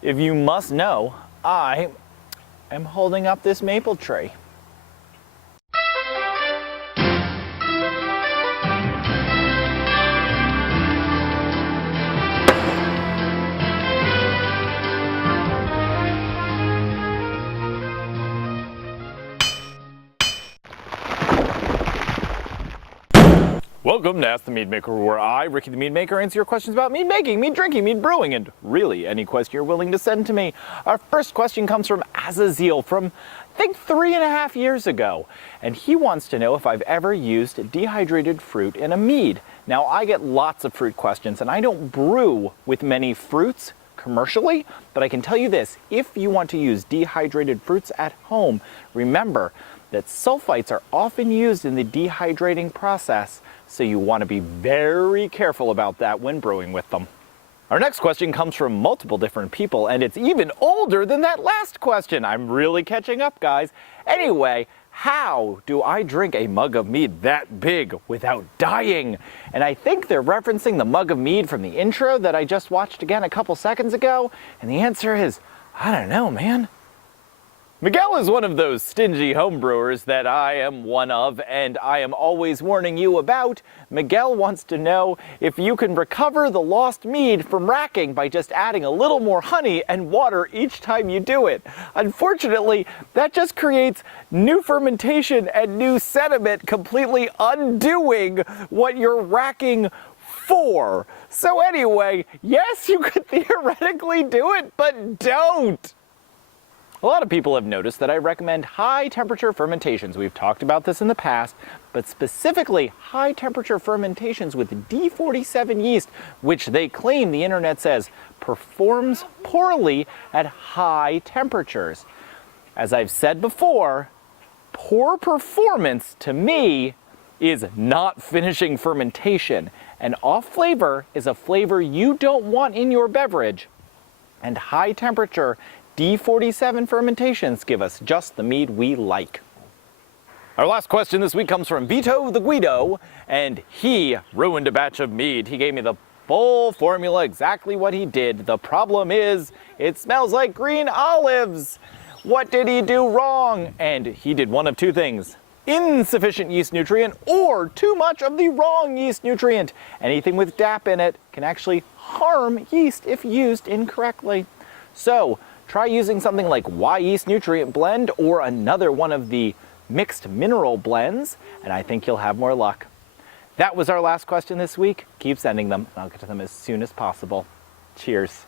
If you must know, I am holding up this maple tree. Welcome to Ask the Meadmaker, where I, Ricky the Meadmaker, answer your questions about mead making, mead drinking, mead brewing, and really any question you're willing to send to me. Our first question comes from Azazel from, I think, 3.5 years ago. And he wants to know if I've ever used dehydrated fruit in a mead. Now, I get lots of fruit questions, and I don't brew with many fruits commercially, but I can tell you this, if you want to use dehydrated fruits at home, remember that sulfites are often used in the dehydrating process, so you want to be very careful about that when brewing with them. Our next question comes from multiple different people, and it's even older than that last question. I'm really catching up, guys. Anyway, how do I drink a mug of mead that big without dying? And I think they're referencing the mug of mead from the intro that I just watched again a couple seconds ago, and the answer is, I don't know, man. Miguel is one of those stingy homebrewers that I am one of, and I am always warning you about. Miguel wants to know if you can recover the lost mead from racking by just adding a little more honey and water each time you do it. Unfortunately, that just creates new fermentation and new sediment, completely undoing what you're racking for. So anyway, yes, you could theoretically do it, but don't. A lot of people have noticed that I recommend high temperature fermentations. We've talked about this in the past, but specifically high temperature fermentations with D47 yeast, which they claim, the internet says, performs poorly at high temperatures. As I've said before, poor performance to me is not finishing fermentation. And off flavor is a flavor you don't want in your beverage. And high temperature D47 fermentations give us just the mead we like. Our last question this week comes from Vito the Guido, and he ruined a batch of mead. He gave me the full formula, exactly what he did. The problem is, it smells like green olives. What did he do wrong? And he did one of two things: insufficient yeast nutrient or too much of the wrong yeast nutrient. Anything with DAP in it can actually harm yeast if used incorrectly. So, try using something like Y Yeast Nutrient Blend or another one of the mixed mineral blends, and I think you'll have more luck. That was our last question this week. Keep sending them, and I'll get to them as soon as possible. Cheers.